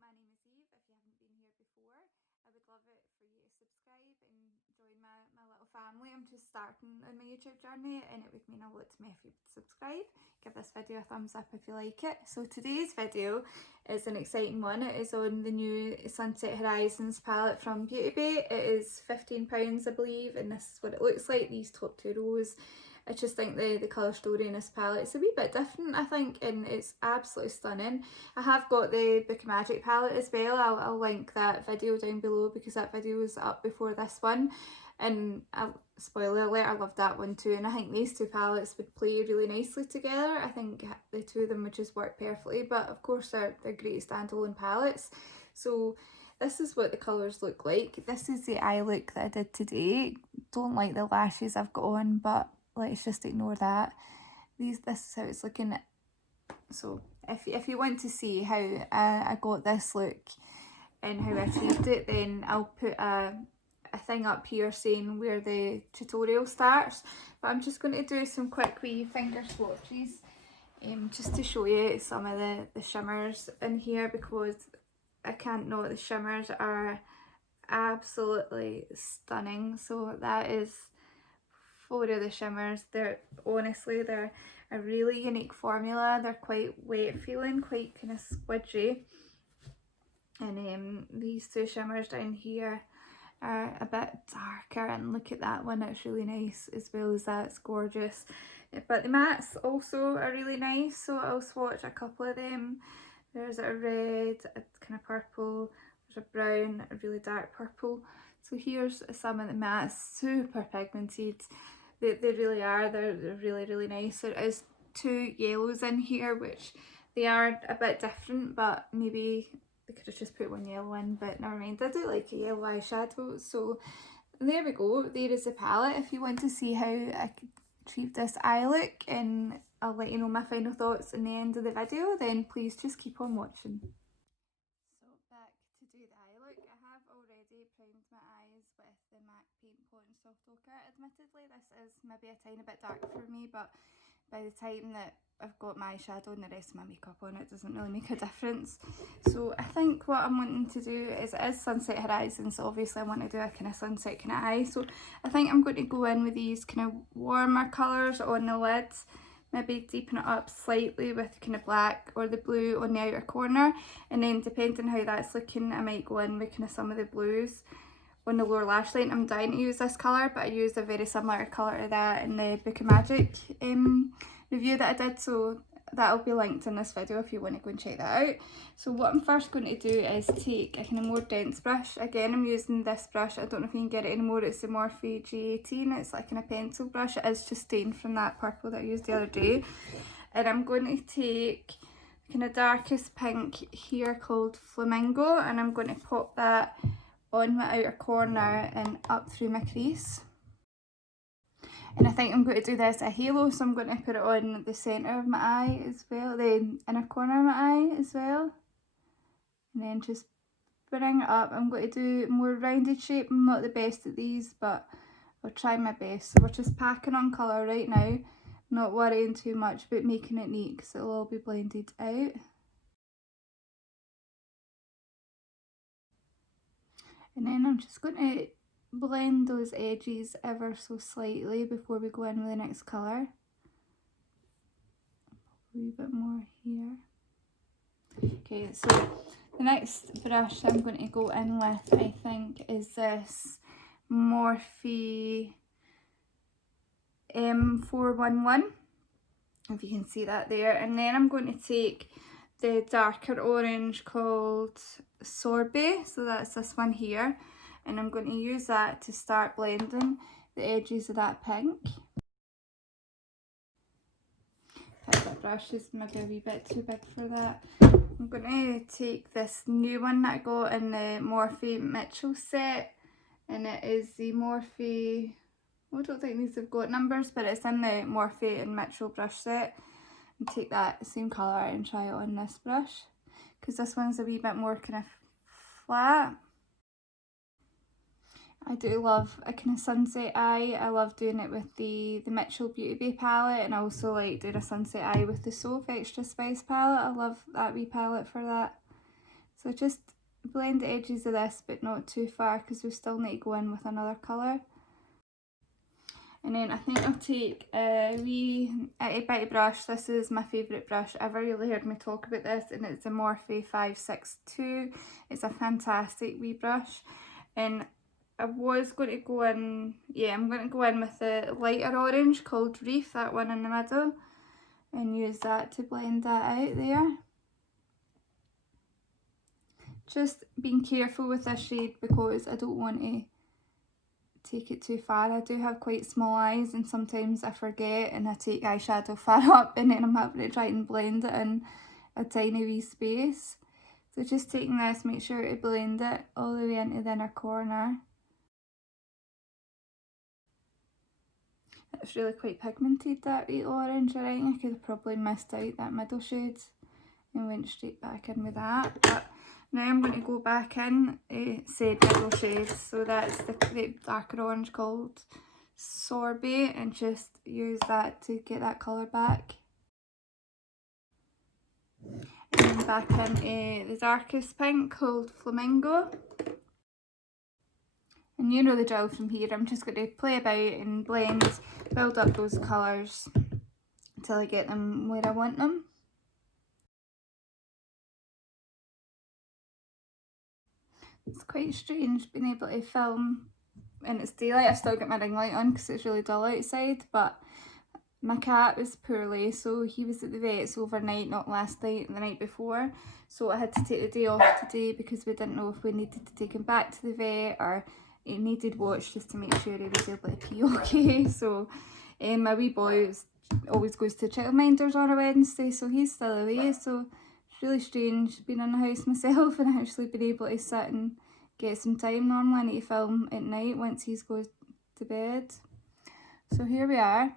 My name is Eve. If you haven't been here before, I would love it for you to subscribe and join my little family. I'm just starting on my YouTube journey and it would mean a lot to me if you would subscribe. Give this video a thumbs up if you like it. So today's video is an exciting one. It is on the new Sunset Horizons palette from Beauty Bay. It is £15 I believe, and this is what it looks like, these top two rows. I just think the colour story in this palette is a wee bit different, I think, and it's absolutely stunning. I have got the Book of Magic palette as well. I'll link that video down below because that video was up before this one. And spoiler alert, I love that one too, and I think these two palettes would play really nicely together. I think the two of them would just work perfectly, but of course they're great standalone palettes. So this is what the colours look like. This is the eye look that I did today. Don't like the lashes I've got on, but let's just ignore that. This is how it's looking. So if you want to see how I got this look and how I achieved it, then I'll put a thing up here saying where the tutorial starts. But I'm just going to do some quick wee finger swatches just to show you some of the shimmers in here, because I can't know, the shimmers are absolutely stunning. So that is 4 of the shimmers. They're a really unique formula. They're quite wet feeling, quite kind of squidgy. And these two shimmers down here are a bit darker, and look at that one, it's really nice as well as that, it's gorgeous. But the mattes also are really nice, so I'll swatch a couple of them. There's a red, a kind of purple, there's a brown, a really dark purple. So here's some of the mattes, super pigmented. They really are, they're really nice. There is 2 yellows in here, which they are a bit different, but maybe they could have just put 1 yellow in, but never mind. I do like a yellow eyeshadow. So there we go, there is the palette. If you want to see how I could achieve this eye look, and I'll let you know my final thoughts in the end of the video, then please just keep on watching. So back to do the eye look. I have already primed my eyes with the MAC Paint Pot and Soft Ochre. Admittedly, this is maybe a tiny bit dark for me, but by the time that I've got my eyeshadow and the rest of my makeup on, it doesn't really make a difference. So I think what I'm wanting to do is, it is Sunset Horizons, so obviously I want to do a kind of sunset kind of eye. So I think I'm going to go in with these kind of warmer colours on the lids, maybe deepen it up slightly with kind of black or the blue on the outer corner, and then depending how that's looking, I might go in with kind of some of the blues on the lower lash line. I'm dying to use this colour, but I used a very similar colour to that in the Book of Magic review that I did, so that'll be linked in this video if you want to go and check that out. So what I'm first going to do is take a kind of more dense brush. Again, I'm using this brush, I don't know if you can get it anymore, it's the Morphe G18, it's like in a pencil brush. It is just stained from that purple that I used the other day. And I'm going to take kind of darkest pink here called Flamingo, and I'm going to pop that on my outer corner and up through my crease. And I think I'm going to do this a halo, so I'm going to put it on the centre of my eye as well, the inner corner of my eye as well. And then just bring it up. I'm going to do more rounded shape. I'm not the best at these, but I'll try my best. So we're just packing on colour right now, not worrying too much about making it neat because it'll all be blended out. And then I'm just going to blend those edges ever so slightly before we go in with the next colour. A wee bit more here. Okay, so the next brush I'm going to go in with, I think, is this Morphe M411, if you can see that there. And then I'm going to take the darker orange called Sorbet, so that's this one here, and I'm going to use that to start blending the edges of that pink. That brush is maybe a wee bit too big for that. I'm going to take this new one that I got in the Morphe Mitchell set, and it is the Morphe, I don't think these have got numbers, but it's in the Morphe and Mitchell brush set. And take that same colour and try it on this brush, because this one's a wee bit more kind of flat. I do love a kind of sunset eye. I love doing it with the Mitchell Beauty Bay palette, and I also like doing a sunset eye with the Soap Extra Spice palette. I love that wee palette for that. So just blend the edges of this, but not too far, because we still need to go in with another colour. And then I think I'll take a wee itty bitty brush. This is my favourite brush ever. You heard me talk about this, and it's a Morphe 562. It's a fantastic wee brush. And I was going to go in, yeah, I'm going to go in with the lighter orange called Reef, that one in the middle, and use that to blend that out there. Just being careful with this shade because I don't want to take it too far. I do have quite small eyes, and sometimes I forget and I take eyeshadow far up, and then I'm having to try and blend it in a tiny wee space. So just taking this, make sure to blend it all the way into the inner corner. It's really quite pigmented, that wee orange. I think I could have probably missed out that middle shade and went straight back in with that. But now I'm going to go back in said middle shade. So that's the darker orange called Sorbet, and just use that to get that colour back. And then back in the darkest pink called Flamingo. And you know the drill from here. I'm just going to play about and blend, build up those colours until I get them where I want them. It's quite strange being able to film and it's daylight. I've still got my ring light on because it's really dull outside, but my cat was poorly, so he was at the vet's overnight, not last night, the night before. So I had to take the day off today because we didn't know if we needed to take him back to the vet or he needed watch just to make sure he was able to pee okay. So my wee boy always goes to childminders on a Wednesday, so he's still away. So it's really strange being in the house myself and actually being able to sit and get some time. Normally I need to film at night once he goes to bed. So here we are.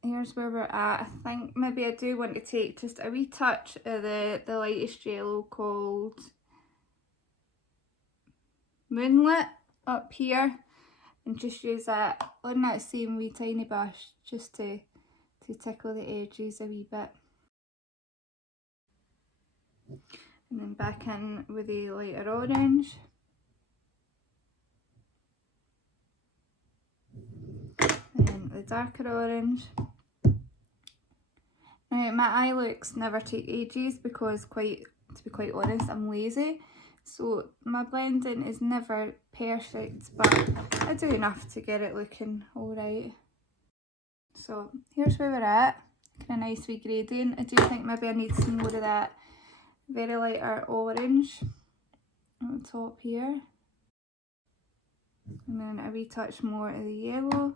Here's where we're at. I think maybe I do want to take just a wee touch of the lightest yellow called Moonlit up here, and just use that on that same wee tiny brush just to tickle the edges a wee bit. And then back in with the lighter orange. And then the darker orange. Now my eye looks never take ages because to be quite honest, I'm lazy. So my blending is never perfect, but I do enough to get it looking alright. So here's where we're at, kind of nice wee gradient. I do think maybe I need some more of that very lighter orange on the top here. And then a wee touch more of the yellow.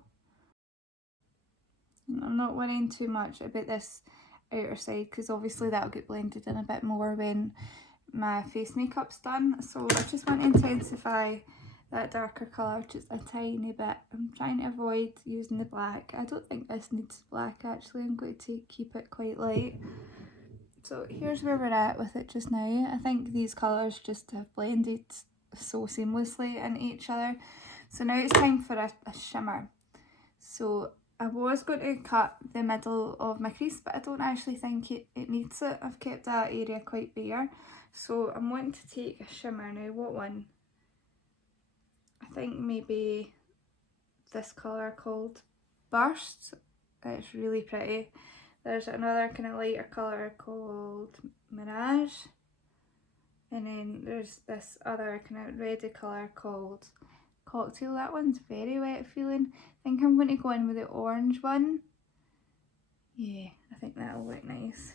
And I'm not worrying too much about this outer side because obviously that'll get blended in a bit more when my face makeup's done. So I just want to intensify that darker colour just a tiny bit. I'm trying to avoid using the black. I don't think this needs black actually. I'm going to keep it quite light. So here's where we're at with it just now. I think these colours just have blended so seamlessly into each other. So now it's time for a shimmer. So I was going to cut the middle of my crease, but I don't actually think it needs it. I've kept that area quite bare. So I'm wanting to take a shimmer now. What one? I think maybe this colour called Burst. It's really pretty. There's another kind of lighter colour called Mirage. And then there's this other kind of reddy colour called Cocktail. That one's very wet feeling. I think I'm going to go in with the orange one. Yeah, I think that'll look nice.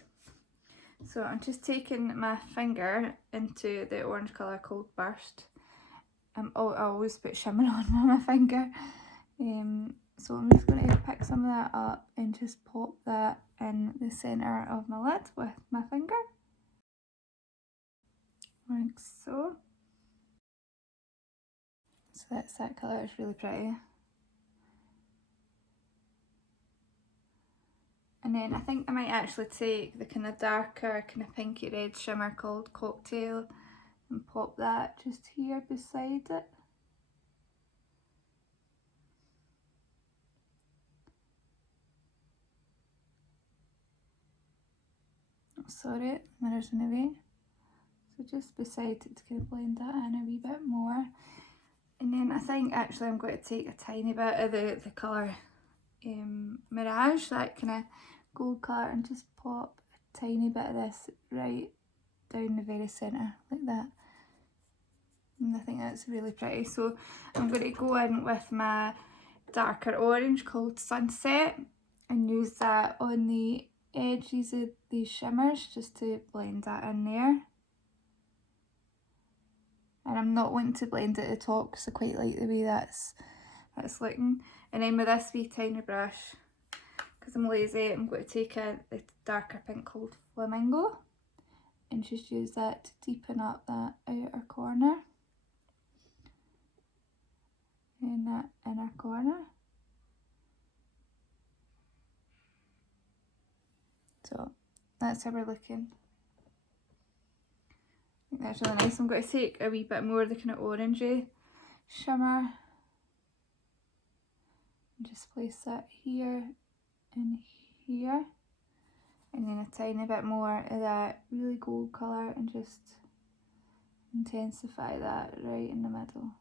So I'm just taking my finger into the orange colour called Burst. I always put shimmer on with my finger. So I'm just going to pick some of that up and just pop that in the centre of my lid with my finger. Like so. So that's that colour, it's really pretty. And then I think I might actually take the kind of darker, kind of pinky red shimmer called Cocktail and pop that just here beside it. Oh, sorry, mirror's in the way. So just beside it to kind of blend that in a wee bit more. And then I think actually I'm going to take a tiny bit of the colour Mirage, that kind of gold colour, and just pop a tiny bit of this right down the very centre, like that. And I think that's really pretty. So I'm going to go in with my darker orange called Sunset and use that on the edges of these shimmers just to blend that in there. And I'm not wanting to blend at the top because I quite like the way that's looking. And then with this wee tiny brush, because I'm lazy, I'm going to take the darker pink called Flamingo and just use that to deepen up that outer corner and that inner corner. So that's how we're looking. I think that's really nice. I'm going to take a wee bit more of the kind of orangey shimmer and just place that here and here, and then a tiny bit more of that really gold colour and just intensify that right in the middle.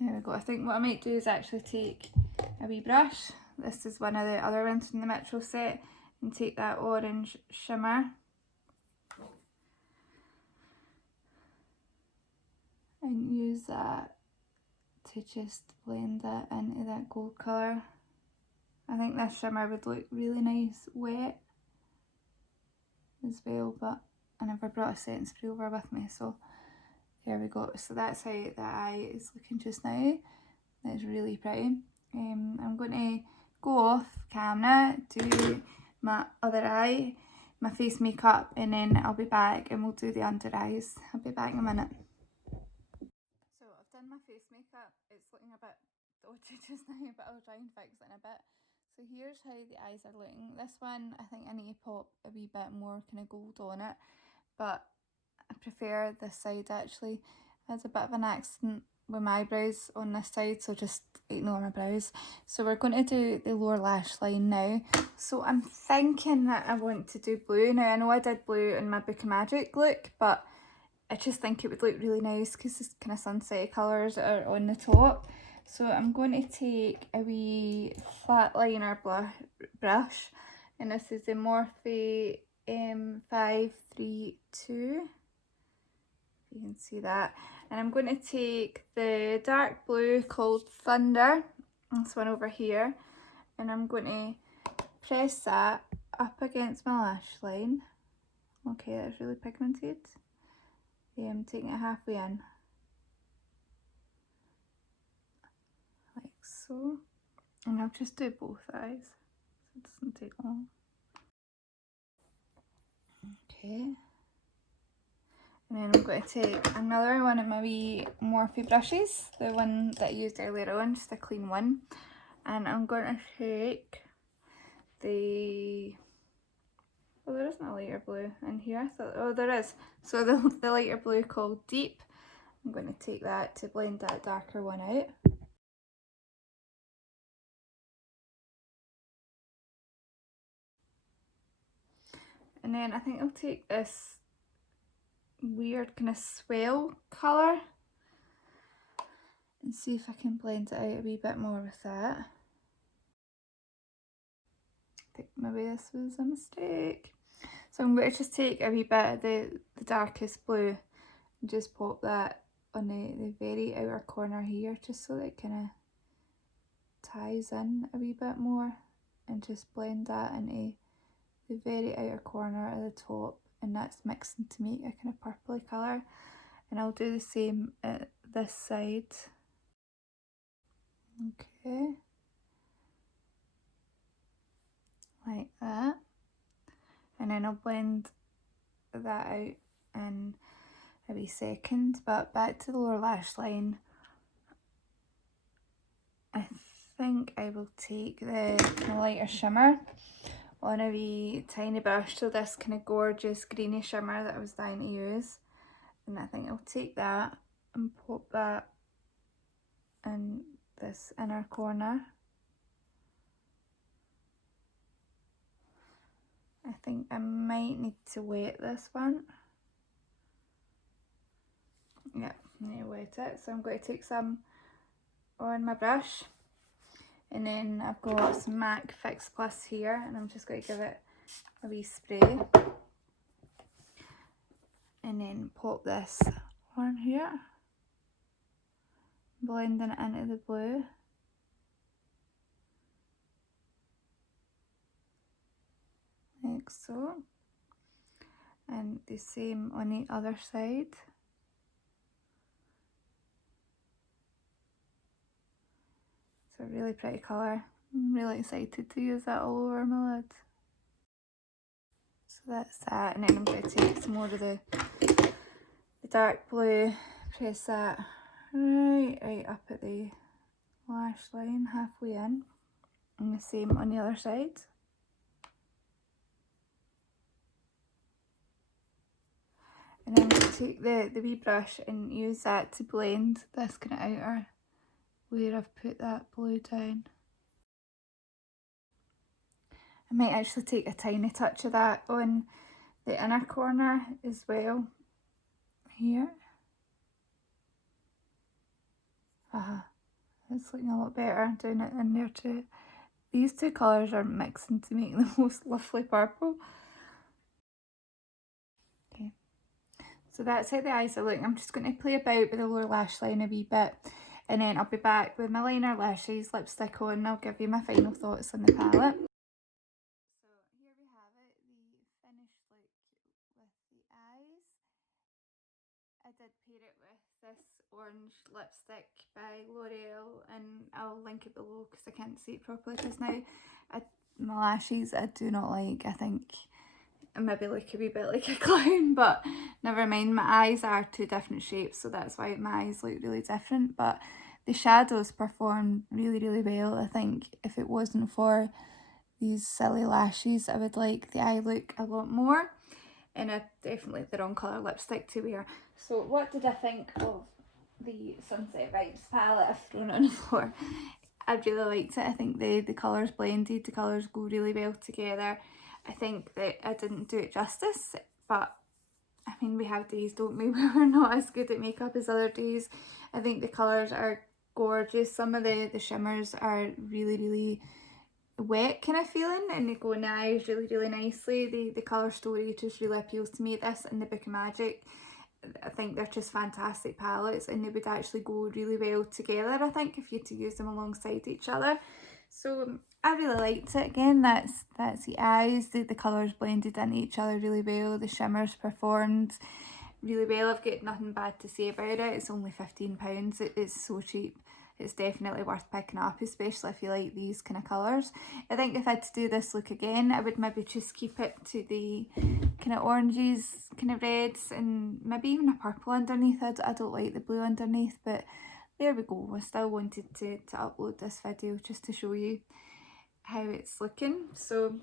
There we go. I think what I might do is actually take a wee brush. This is one of the other ones from the Metro set, and take that orange shimmer and use that to just blend that into that gold colour. I think this shimmer would look really nice wet as well, but I never brought a setting spray over with me, so there we go. So that's how the eye is looking just now. It's really pretty. I'm going to go off camera, do my other eye, my face makeup, and then I'll be back and we'll do the under eyes. I'll be back in a minute. So I've done my face makeup. It's looking a bit dodgy just now, but I'll try and fix it in a bit. So here's how the eyes are looking. This one, I think I need to pop a wee bit more kind of gold on it, but I prefer this side actually. There's a bit of an accident with my eyebrows on this side, so just ignore my brows. So we're going to do the lower lash line now. So I'm thinking that I want to do blue. Now I know I did blue in my Book of Magic look, but I just think it would look really nice because it's kind of sunset colours that are on the top. So I'm going to take a wee flat liner brush, and this is the Morphe 532. You can see that. And I'm going to take the dark blue called Thunder, this one over here, and I'm going to press that up against my lash line. Okay, that's really pigmented. I'm taking it halfway in, like so, and I'll just do both eyes, so it doesn't take long. Okay. And then I'm going to take another one of my wee Morphe brushes, the one that I used earlier on, just a clean one. And I'm going to take the, oh, there isn't a lighter blue in here. I thought, oh, there is. So the lighter blue called Deep. I'm going to take that to blend that darker one out. And then I think I'll take this weird kind of swell colour and see if I can blend it out a wee bit more with that. I think maybe this was a mistake. So I'm going to just take a wee bit of the darkest blue and just pop that on the very outer corner here, just so that it kind of ties in a wee bit more, and just blend that into the very outer corner at the top, and that's mixing to make a kind of purpley colour. And I'll do the same at this side. Okay, like that, and then I'll blend that out in a wee second. But back to the lower lash line, I think I will take the lighter shimmer on a wee tiny brush, so this kind of gorgeous greeny shimmer that I was dying to use, and I think I'll take that and pop that in this inner corner. I think I might need to wet this one. yeah, I need to wet it. So I'm going to take some on my brush. And then I've got some MAC Fix Plus here, and I'm just going to give it a wee spray. And then pop this on here. Blending it into the blue. Like so. And the same on the other side. It's a really pretty colour. I'm really excited to use that all over my lid. So that's that, and then I'm going to take some more of the dark blue, press that right up at the lash line, halfway in, and the same on the other side. And then I'm going to take the wee brush and use that to blend this kind of outer where I've put that blue down. I might actually take a tiny touch of that on the inner corner as well, here. It's looking a lot better, doing it in there too. These two colours are mixing to make the most lovely purple. Okay, so that's how the eyes are looking. I'm just going to play about with the lower lash line a wee bit, and then I'll be back with my liner, lashes, lipstick on, and I'll give you my final thoughts on the palette. So here we have it, the finished look with the eyes. I did pair it with this orange lipstick by L'Oreal, and I'll link it below because I can't see it properly just now. My lashes I do not like. I think I maybe look a wee bit like a clown, but never mind. My eyes are two different shapes, so that's why my eyes look really different, but the shadows perform really, really well. I think if it wasn't for these silly lashes, I would like the eye look a lot more. And definitely the wrong colour lipstick to wear. So what did I think of the Sunset Vibes palette I've thrown on the floor? I really liked it. I think the colours blended, the colours go really well together. I think that I didn't do it justice, but I mean, we have days, don't we, where we're not as good at makeup as other days. I think the colours are gorgeous. Some of the shimmers are really, really wet kind of feeling, and they go in the eyes really, really nicely. The colour story just really appeals to me. This and the Book of Magic, I think they're just fantastic palettes, and they would actually go really well together, I think, if you had to use them alongside each other. So I really liked it. Again, that's the eyes, the colours blended into each other really well. The shimmers performed really well. I've got nothing bad to say about it. It's only £15. It's so cheap. It's definitely worth picking up, especially if you like these kind of colours. I think if I had to do this look again, I would maybe just keep it to the kind of oranges, kind of reds, and maybe even a purple underneath. I don't like the blue underneath, but there we go. I still wanted to upload this video just to show you how it's looking. So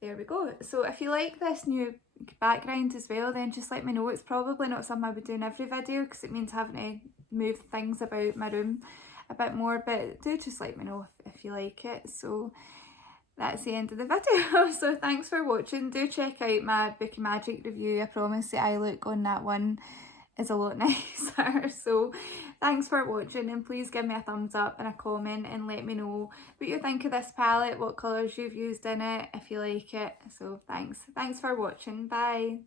there we go. So if you like this new background as well, then just let me know. It's probably not something I would do in every video because it means having to move things about my room a bit more, but do just let me know if you like it. So that's the end of the video. So thanks for watching. Do check out my Book of Magic review. I promise the eye look on that one is a lot nicer. So thanks for watching, and please give me a thumbs up and a comment and let me know what you think of this palette, what colours you've used in it, if you like it. So thanks for watching. Bye.